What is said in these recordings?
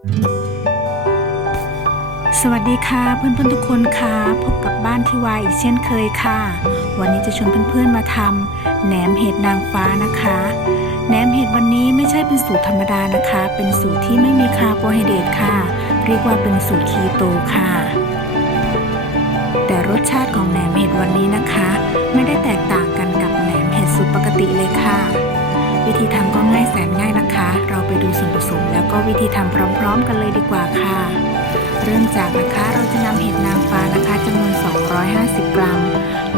สวัสดีค่ะเพื่อนๆทุกคนค่ะพบกับบ้านที่วายอีกเช่นเคยค่ะ วันนี้จะชวนเพื่อนๆมาทำแหนมเห็ดนางฟ้านะคะแหนมเห็ดวันนี้ไม่ใช่เป็นสูตรธรรมดานะคะ เป็นสูตรที่ไม่มีคาร์โบไฮเดรตค่ะ เรียกว่าเป็นสูตรคีโตค่ะ แต่รสชาติของแหนมเห็ดวันนี้นะคะ ไม่ได้แตกต่าง วิธีทำพร้อม ๆ กันเลยดีกว่าค่ะ เริ่มจากนะคะเราจะนำเห็ดนางฟ้านะคะจำนวน 250 กรัม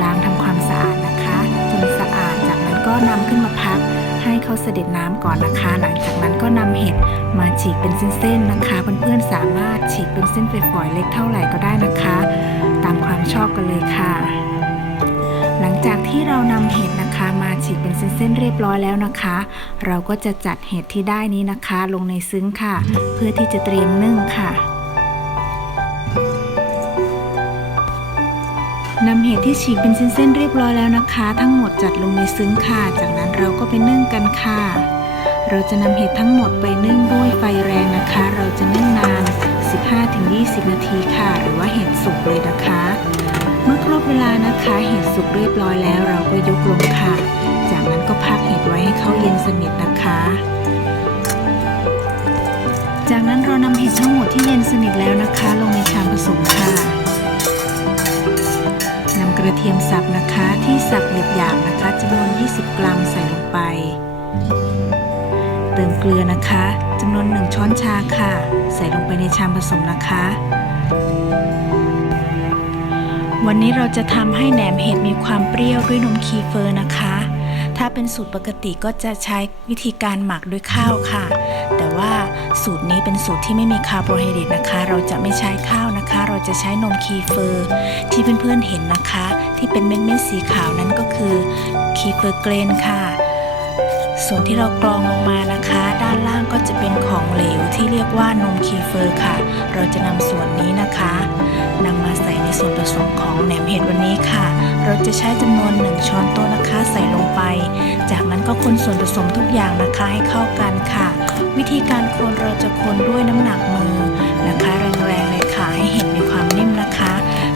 ล้างทำความสะอาดนะคะจนสะอาดจากนั้นก็นำขึ้นมาพัก ให้เขาเสด็จน้ำก่อนนะคะ หลังจากนั้นก็นำเห็ดมาฉีกเป็นเส้นๆนะคะเพื่อนๆสามารถฉีกเป็นเส้นฝอยๆเล็กเท่าไหร่ก็ได้นะคะ ตามความชอบกันเลยค่ะ หลังจากที่เรานำเห็ดนะคะ มาฉีกเป็นเส้นๆเรียบร้อยแล้วนะคะ เราก็จะจัดเห็ดที่ได้นี้นะคะ ลงในซึ้งค่ะ เพื่อที่จะเตรียมนึ่งค่ะนำเห็ดที่ฉีกเป็นเส้นๆเรียบร้อยแล้วนะคะ ทั้งหมดจัดลงในซึ้งค่ะ จากนั้นเราก็ไปนึ่งกันค่ะ เราจะนำเห็ดทั้งหมดไปนึ่งด้วยไฟแรงนะคะ เราจะนึ่งนาน 15-20 นาทีค่ะ หรือว่าเห็ดสุกเลยนะคะ เมื่อครบเวลา นะคะเห็ดสุกเรียบร้อยแล้วเราก็ยกลงค่ะ จากนั้นก็พักเห็ดไว้ให้เขาเย็นสนิทนะคะ จากนั้นเรานำเห็ดทั้งหมดที่เย็นสนิทแล้วนะคะ ลงในชามผสมค่ะนำกระเทียมสับนะคะที่สับหยาบๆนะคะจำนวน 20 กรัมใส่ลงไป เติมเกลือนะคะจำนวน 1 ช้อนชาค่ะ ใส่ลงไปในชามผสมนะคะ วันนี้เราจะทำให้แหนมเห็ดมีความเปรี้ยวด้วยนมคีเฟอร์นะคะ ถ้าเป็นสูตรปกติก็จะใช้วิธีการหมักด้วยข้าวค่ะ แต่ว่าสูตรนี้เป็นสูตรที่ไม่มีคาร์โบไฮเดรตนะคะ เราจะไม่ใช้ข้าวนะคะ เราจะใช้นมคีเฟอร์ ที่เพื่อนๆเห็นนะคะ ที่เป็นเม็ดๆสีขาวนั้นก็คือคีเฟอร์เกรนค่ะ ส่วนที่เรากรองลงมานะคะ ด้านล่างก็จะเป็นของเหลวที่เรียกว่านมคีเฟอร์ค่ะ เราจะนำส่วนนี้นะคะ ส่วนผสมของแหนมเห็ดวันนี้ค่ะ เราจะใช้จำนวน 1 ช้อนโต๊ะนะคะใส่ลงไป จากนั้นก็คนส่วนผสมทุกอย่างนะคะให้เข้ากันค่ะ วิธีการคนเราจะคนด้วยน้ำหนักมือนะคะ แรงๆเลยค่ะให้เห็นมีความนิ่มนะคะ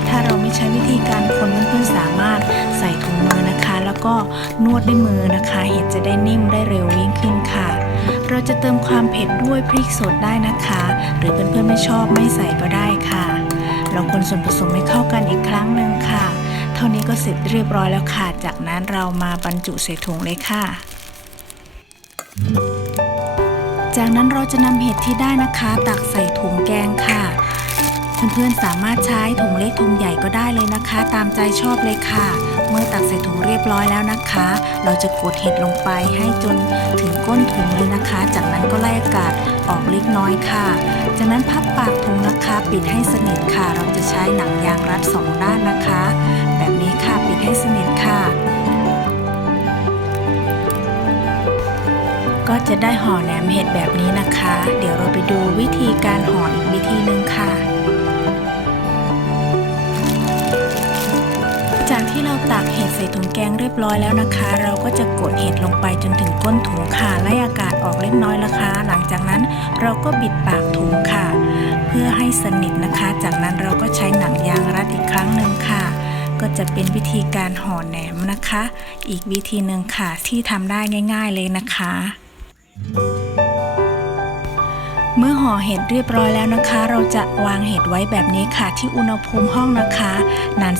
ถ้าเราไม่ใช้วิธีการคนเพื่อนๆสามารถใส่ถุงมือนะคะ แล้วก็นวดด้วยมือนะคะ เห็ดจะได้นิ่มได้เร็วยิ่งขึ้นค่ะเราจะเติมความเผ็ดด้วยพริกสดได้นะคะ หรือเพื่อนๆไม่ชอบไม่ใส่ก็ได้ค่ะ เราคนส่วนผสมให้เข้ากันอีกครั้งหนึ่งค่ะ เท่านี้ก็เสร็จเรียบร้อยแล้วค่ะ จากนั้นเรามาบรรจุใส่ถุงเลยค่ะ จากนั้นเราจะนำเห็ดที่ได้นะคะ ตักใส่ถุงแกงค่ะ เพื่อนๆสามารถใช้ถุงเล็กถุงใหญ่ก็ได้เลยนะคะ ตามใจชอบเลยค่ะ เมื่อตักใส่ถุงเรียบร้อยแล้วนะคะ เราจะกดเห็ดลงไปให้จนถึงก้นถุงเลยนะคะ จากนั้นก็ไล่อากาศออกเล็กน้อยค่ะ จากนั้นพับปากถุงนะคะ ปิดให้สนิทค่ะ เราจะใช้หนังยางรัดสองด้านนะคะ แบบนี้ค่ะปิดให้สนิทค่ะก็จะได้ห่อแหนมเห็ดแบบนี้นะคะ เดี๋ยวเราไปดูวิธีการห่ออีกวิธีหนึ่งค่ะ ที่เราตักเห็ดใส่ถุงแกงเรียบร้อยแล้วนะคะ เราก็จะกดเห็ดลงไปจนถึงก้นถุงค่ะไล่อากาศออกเล็กน้อยนะคะ หลังจากนั้นเราก็บิดปากถุงค่ะ เพื่อให้สนิทนะคะ จากนั้นเราก็ใช้หนังยางรัดอีกครั้งหนึ่งค่ะ ก็จะเป็นวิธีการห่อแหนมนะคะ อีกวิธีหนึ่งค่ะที่ทำได้ง่าย ๆเลยนะคะ เมื่อห่อเห็ดเรียบร้อยแล้วนะคะ เราจะวางเห็ดไว้แบบนี้ค่ะ ที่อุณหภูมิห้องนะคะ นาน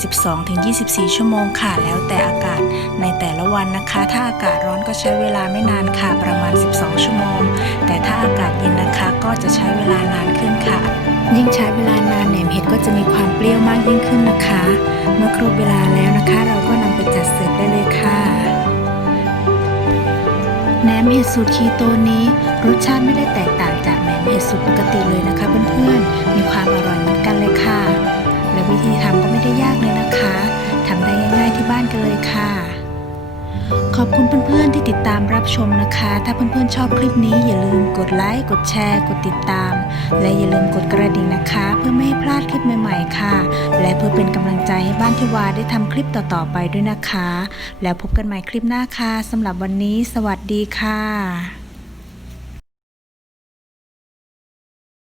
12-24 ชั่วโมงค่ะ แล้วแต่อากาศในแต่ละวันนะคะ ถ้าอากาศร้อนก็ใช้เวลาไม่นานค่ะ ประมาณ 12 ชั่วโมง แต่ถ้าอากาศเย็นนะคะก็จะใช้เวลานานขึ้นค่ะ ยิ่งใช้เวลานานแหนมเห็ดก็จะมีความเปรี้ยวมากยิ่งขึ้นนะคะ เมื่อครบเวลาแล้วนะคะ เราก็นำไปจัดเสิร์ฟได้เลยค่ะแหนมเห็ดสูตรคีโตนี้ รสชาติไม่ได้แตกต่าง ด็ดสูตรปกติเลยนะคะเพื่อนๆ มีความอร่อยเหมือนกันเลยค่ะ และวิธีทำก็ไม่ได้ยากเลยนะคะทำได้ง่ายๆที่บ้านกันเลยค่ะ ขอบคุณเพื่อนๆที่ติดตามรับชมนะคะ ถ้าเพื่อนๆชอบคลิปนี้อย่าลืมกดไลค์ กดแชร์ กดติดตาม และอย่าลืมกดกระดิ่งนะคะ เพื่อไม่ให้พลาดคลิปใหม่ๆค่ะ และเพื่อเป็นกำลังใจให้บ้านทิวาได้ทำคลิปต่อๆไปด้วยนะคะ แล้วพบกันใหม่คลิปหน้าค่ะสำหรับวันนี้ สวัสดีค่ะ